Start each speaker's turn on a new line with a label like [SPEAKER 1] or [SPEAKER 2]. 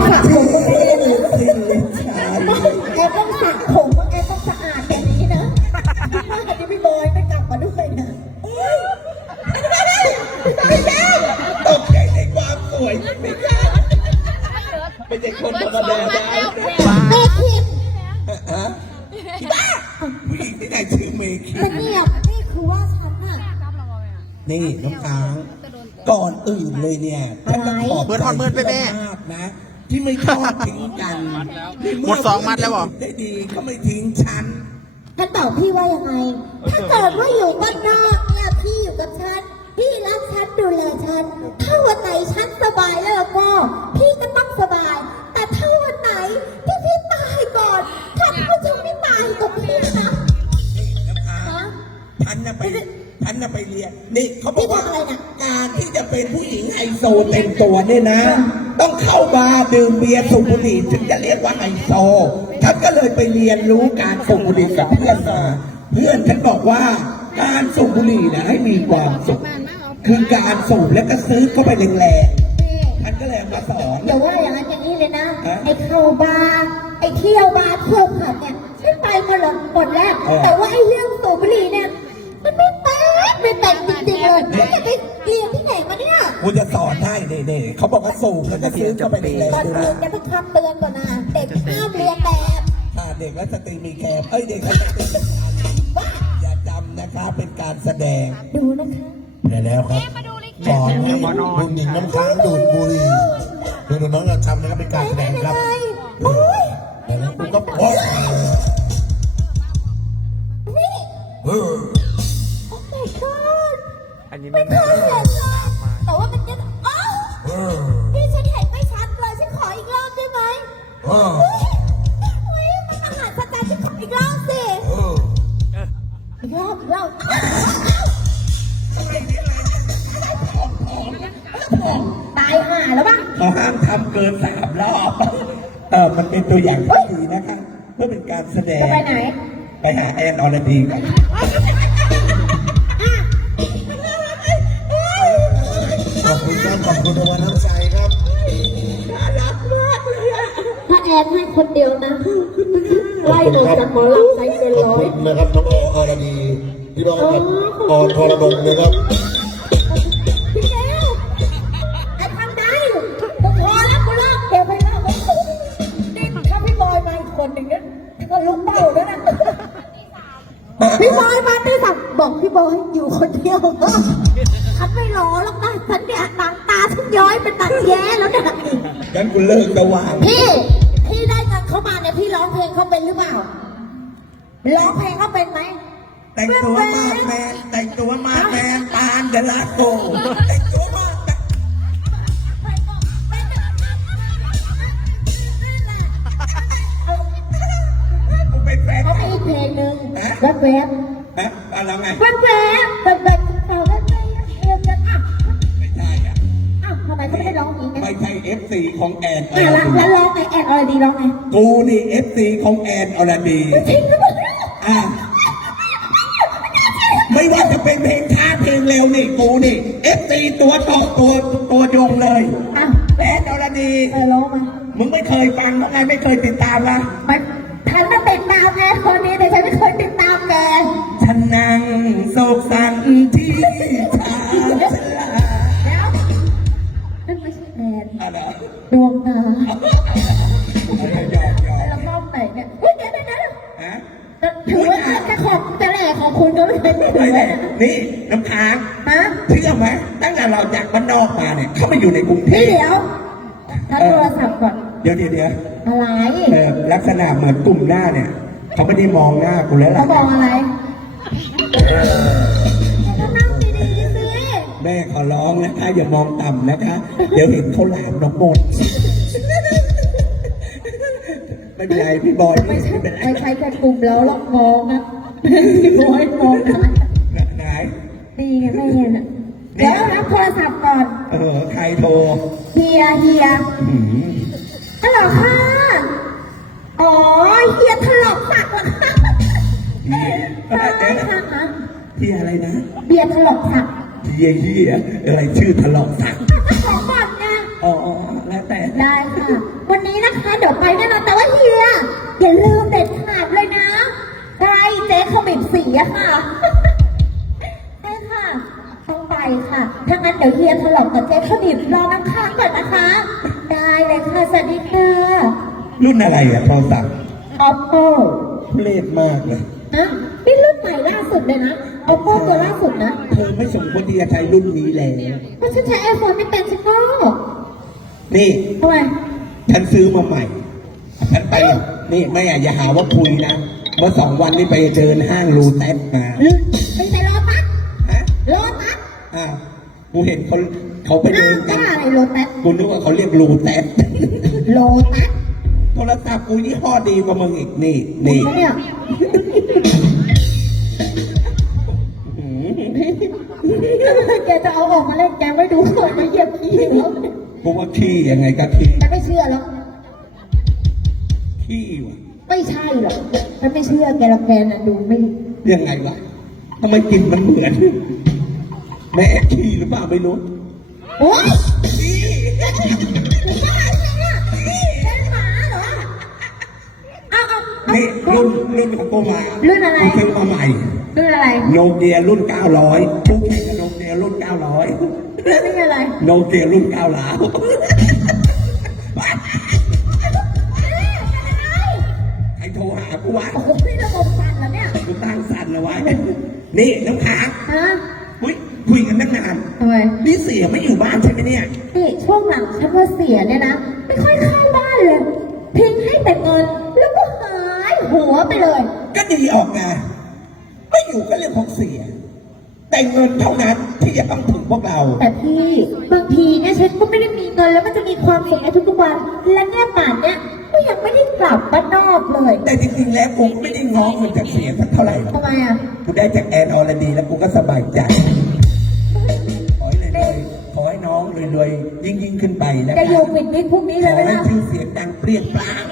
[SPEAKER 1] ต้องสระผมก็ไม่ได้เลย
[SPEAKER 2] สิชาลี
[SPEAKER 1] แอต้องสระผมว่าแอต้องสะอาดแบบนี้นะถ้าเกิดที่พี่บอยไม่กลับมาด้วยนะโอ๊ยไม่ได้
[SPEAKER 2] ตกใจในความสวยไม่ใช่ไม่ใช่คนธรรมดาได้
[SPEAKER 1] เมคิม
[SPEAKER 2] ฮะผู้หญิงที่ไหนชื่อเมคิ
[SPEAKER 1] แต่เนี่ยนี่คือว่าฉันน่ะ
[SPEAKER 2] นี่น้ำค้างก่อนอื่นเลยเนี่ยฉันต้องขอบ
[SPEAKER 3] เปิดฮอดมืดไปแม่
[SPEAKER 2] มากนะ ที่ไม่ทอดทิ้งกัน
[SPEAKER 3] หมดสองมัดแล้วเหรอ
[SPEAKER 2] ได้ดีเขาไม่ทิ้งฉัน
[SPEAKER 1] ท่านตอบพี่ว่ายังไง ถ้าเกิดว่าอยู่บ้านนอกเนี่ยพี่อยู่กับฉัน พี่รักฉันดูแลฉัน ถ้าวันไหนฉันสบายแล้วก็ พี่ก็ต้องสบาย แต่ถ้าวันไหนที่พี่ตายก่อนท่านผู้ชมไม่ตายกับพี่นะ
[SPEAKER 2] นี่น้ำค้าง
[SPEAKER 1] ฮะ
[SPEAKER 2] ฉันน่ะไปฉันน่ะไปเรียน นี่เขาบอกว่า
[SPEAKER 1] พี่ทำอะไรน่ะ
[SPEAKER 2] การที่จะเป็นผู้หญิงไฮโซเต็มตัวเนี่ยนะ ต้องเข้าบาร์ดื่มเบียร์สูบบุหรี่ถึงจะเรียกว่าไฮโซฉันก็เลยไปเรียนรู้การสูบบุหรี่กับเพื่อนมาเพื่อนฉันบอกว่าการสูบบุหรี่นะให้มีความสุขคือการสูบแล้วก็ซื้อเข้าไปแรงๆฉันก็เลยเอามาสอน
[SPEAKER 1] อย่าว่าอย่างนั้นอย่างนี้เลยนะ
[SPEAKER 2] ฮะ
[SPEAKER 1] ไอ้เข้าบาร์ไอ้เที่ยวบาร์เที่ยวผับเนี่ยฉันไปมาหลงหมดแล้ว
[SPEAKER 2] เออ
[SPEAKER 1] แต่ว่าไอ้เรื่องสูบบุหรี่เนี่ย กูจะ
[SPEAKER 2] สอนให้เน่ๆเขาบอกว่าสูบแล้วก็ซื้อเข้าไปแรง
[SPEAKER 1] ตอน
[SPEAKER 2] ๆดู
[SPEAKER 1] เรีย
[SPEAKER 2] นะ
[SPEAKER 1] นจะไปคำเตือนก่อนนะ เด็กห้ามเรียนแบบ
[SPEAKER 2] ถ้าเด็กและสตรีมีแคมเอ้ยเด็กและสตรีมีแคมอย่าจำนะคะเป็นการแสดง
[SPEAKER 1] ดูนะคะ
[SPEAKER 4] ได้แล้วครับสอนให้คุณหญิงน้ำค้างดูดบุหรี่ดูดูน้องเราทำนะครับเป็นการแสดงครับ
[SPEAKER 1] ไงโอ้ย
[SPEAKER 4] แต่แล้วคุณก็โอ๊ย
[SPEAKER 1] นี่
[SPEAKER 4] เออ
[SPEAKER 1] โอ้ my god
[SPEAKER 3] อันนี้
[SPEAKER 1] ไม่
[SPEAKER 3] ไม่
[SPEAKER 1] เค อีกรอบ
[SPEAKER 4] อี
[SPEAKER 1] กรอบตายห่าแล้วปะ
[SPEAKER 2] เขาห้ามทำเกินสามรอบเออมันเป็นตัวอย่างที่ดีนะคะเพื่อเป็นการแสดง
[SPEAKER 1] จะไปไหน
[SPEAKER 2] ไปหาแอนอรดีกัน
[SPEAKER 4] ขอบคุณครับขอบคุณในวันน้ำใจ
[SPEAKER 1] นให้คนเดียวนะไล่ออกจากหมอลำใจเกิน
[SPEAKER 4] ขอบ
[SPEAKER 1] ร้อย
[SPEAKER 4] นะครับน้องออรดีที่น้องกับออทรดงนะครับ
[SPEAKER 1] พี่แก้วไอ้ทำได้กูพอแล้วกูเลิกเดี๋ยวไปเลิกนี่ถ้าพี่บอยมาอีกคนหนึ่งเนี่ยก็ลุกเป้าแล้วนะพี่บอยมาที่สั่งบอกพี่บอยอยู่คนเดียวฉันไม่รอแล้วนะฉันเนี่ยหนังตาฉันย้อยเป็นตัดแย้แล้วเนี่ย
[SPEAKER 2] งั้นกูเลิกจะวาง
[SPEAKER 1] พี่ามาเนี่ยพี่ร้องเพลงเขาเป็นหรือเปล่า ร้องเพลงเขาเป็นไหม
[SPEAKER 2] แต่งตัวมากแมนแต่งตัวมากแมนปานเดลาโกแต่งตัวมากแมนกูเป็นแฟน
[SPEAKER 1] เขา
[SPEAKER 2] เขา
[SPEAKER 1] มีอีกเพลงหนึ่ง
[SPEAKER 2] ฮะ
[SPEAKER 1] แวบแวบ
[SPEAKER 2] ฮะอะไรไง
[SPEAKER 1] แวบแวบ ได้ร้องอย่างนี้ไง
[SPEAKER 2] ไม่ใช่เอฟซีของแอนอ
[SPEAKER 1] อะ
[SPEAKER 2] ร
[SPEAKER 1] แล้ว
[SPEAKER 2] ดี
[SPEAKER 1] แล้วร้องไงแอนอรดีร้องไง
[SPEAKER 2] กูนี่เอฟซีของแอนอรดี
[SPEAKER 1] จริงหรือเปล่า
[SPEAKER 2] อะไม่ว่าจะเป็นเพลงช้าเพลงเร็วนี่กูนี่เอฟซีตัวตอกตัวตัวยงเลย
[SPEAKER 1] อะ
[SPEAKER 2] แอนอรดี
[SPEAKER 1] เออร้องมา
[SPEAKER 2] มึงไม่เคยฟังไงไม่เคยติดตามละ
[SPEAKER 1] มันฉันมาติดตามแอนคนนี้แต่ฉันไม่เคยติดตามแก
[SPEAKER 2] ฉันนั่งโศกสันที่ หยอกหยอก
[SPEAKER 1] แล้วรอบไหนเนี่ยเฮ้ยเดี๋ยวเดี๋ยวเดี๋ยว
[SPEAKER 2] ฮะ
[SPEAKER 1] ถือว่าแค่ของจะแหล่ของคุณก็ไม่เป็นถื
[SPEAKER 2] ไม่
[SPEAKER 1] อ
[SPEAKER 2] ได้
[SPEAKER 1] ว่า
[SPEAKER 2] นี่น้ำค้าง
[SPEAKER 1] ฮะ
[SPEAKER 2] เชื่อไหมตั้งแต่เราจากบ้านนอกมาเนี่ยเข้ามาอยู่ในกรุงเท
[SPEAKER 1] พี่
[SPEAKER 2] พ
[SPEAKER 1] เดี๋ยวทัดโทรศัพท์ก่อน
[SPEAKER 2] เดี๋ยวเดี๋ยวเดี๋ยว
[SPEAKER 1] อะไร
[SPEAKER 2] เออลักษณะเหมือนกลุ่มหน้าเนี่ยเขาไม่ได้มองหน้ากูแล้ว
[SPEAKER 1] เขา
[SPEAKER 2] ล่ะ
[SPEAKER 1] บอกอะไรก็นั่งดีๆสิ
[SPEAKER 2] แม่ขอร้องนะคะอย่ามองต่ำนะคะ เดี๋ยวเห็นเขาหลามน้องมนต์ ไม่เป็นไรพี่บอย
[SPEAKER 1] ไม่ใช่
[SPEAKER 2] เป็นไร
[SPEAKER 1] ไม่ใช่แค่กลุ่มเราหรอกมองนะพี่บอยมองนะ
[SPEAKER 2] ไหน
[SPEAKER 1] ดีไงไม่เห็นอะเดี๋ยวรับโทรศัพท์ก่อน
[SPEAKER 2] เออ ใครโทร
[SPEAKER 1] เฮียเฮีย
[SPEAKER 2] หืม
[SPEAKER 1] ฮัลโหลค่ะ อ๋อ เฮียถลอกสักเหรอคะ
[SPEAKER 2] เฮีย
[SPEAKER 1] ใช่ค่ะ
[SPEAKER 2] เฮียอะไรนะ
[SPEAKER 1] เบียร์ถลอกสัก
[SPEAKER 2] เฮียเฮียอะไรชื่อทะเลาะสัก
[SPEAKER 1] ของก่อนไง
[SPEAKER 2] อ๋อ แล้วแต่
[SPEAKER 1] ได้ค่ะ วันนี้นะคะ เดี๋ยวไปแน่นอนแต่ว่ เดี๋ยวเฮียถลอกกับเจ๊ขมิบรอน้ำค้างก่อนนะคะ ได้เลยค่ะสวัสดีค่ะ
[SPEAKER 2] รุ่นอะไรอะโทรศัพท์
[SPEAKER 1] oppo
[SPEAKER 2] ทุเรศมากเลย
[SPEAKER 1] อะนี่รุ่นใหม่ล่าสุดเลยนะ oppo ตัวล่าสุดนะ
[SPEAKER 2] เธอไม่สมควรที่จะใช้รุ่นนี้แล้ว
[SPEAKER 1] เพราะฉันใช้ iPhone ไม่เป็นฉันก็
[SPEAKER 2] นี่
[SPEAKER 1] ทำไม
[SPEAKER 2] ฉันซื้อมาใหม่ฉันไปนี่แม่อย่าหาว่าคุยนะเมื่อสองวันนี้ไปเดินห้างรูแท็บมา กูเห็นเขาเขาไป
[SPEAKER 1] หน้า
[SPEAKER 2] เดินกั
[SPEAKER 1] ตานอะไรโลตัส
[SPEAKER 2] กูนึกว่าเขาเรียกรูแท็บ
[SPEAKER 1] โลตัส
[SPEAKER 2] โทรศัพท์กูยี่ห้อดีกว่ามึงอีกนี่นี่
[SPEAKER 1] เขาเนี่ยแกจะเอาออกมาเล่นแกไม่ดูก่อนมาเหยียบขี้แล้ว
[SPEAKER 2] กูว่าขี้ยังไงก็ขี้
[SPEAKER 1] แกไม่เชื่อหรอก
[SPEAKER 2] ขี้ว่ะ
[SPEAKER 1] ไม่ใช่หรอกถ้าไม่เชื่อแกละแกน่ะดูไม่
[SPEAKER 2] ยังไงวะทำไมกลิ่นมันเหมือน แม่ขี้หรือเปล่าไม่รู้
[SPEAKER 1] โอ๊ยบ้าจริงอะเป็นหมาเหรอเอาเอาเอา
[SPEAKER 2] นี่รุ่นรุ่นของกูมา
[SPEAKER 1] รุ่นอะไร
[SPEAKER 2] กูซื้อมาใหม่
[SPEAKER 1] รุ่นอะไร
[SPEAKER 2] โนเกียรุ่น 900ทุกทีกับโนเกียรุ่น 900
[SPEAKER 1] รุ่นอะไร
[SPEAKER 2] โนเกียรุ่น9ล้าวใครโทรหากูวะ
[SPEAKER 1] โอ้โหนี่ระบบสั่นแล้วเนี่ย
[SPEAKER 2] กูตั้งสั่นเอาไว้นี่น้ำค้าง
[SPEAKER 1] ฮะ
[SPEAKER 2] อุ้ยคุยกันตั้งนาน
[SPEAKER 1] ทำไม
[SPEAKER 2] นี่เสียไม่อยู่บ้านใช่ไหมเนี่ย
[SPEAKER 1] นี่ช่วงหลังฉันว่าเสียเนี่ยนะไม่ค่อยเข้าบ้านเลยทิ้งให้แต่เงินแล้วก็หายหัวไปเลย
[SPEAKER 2] ก็ดีออกงานไม่อยู่ก็เรื่องของเสีย แต่เงินเท่านั้นที่จะต้องถึงพวกเรา
[SPEAKER 1] แต่พี่บางทีเนี่ยฉันก็ไม่ได้มีเงินแล้วมันจะมีความสุขในทุกๆวัน และเนี่ยป่านเนี่ยก็ยังไม่ได้กลับบ้านนอกเลย
[SPEAKER 2] แต่จริงๆแล้วกูไม่ได้ง้อเงินจากเสียสักเท่าไหร่หรอก
[SPEAKER 1] ทำไมอะ
[SPEAKER 2] กูได้จากแอนอรดี พวก
[SPEAKER 1] พรุ่งนี้
[SPEAKER 2] ข
[SPEAKER 1] เล
[SPEAKER 2] อย
[SPEAKER 1] ไหม
[SPEAKER 2] ให้
[SPEAKER 1] ล่ะ
[SPEAKER 2] ชื่อเสียงดังเปรี้ยงปร้าง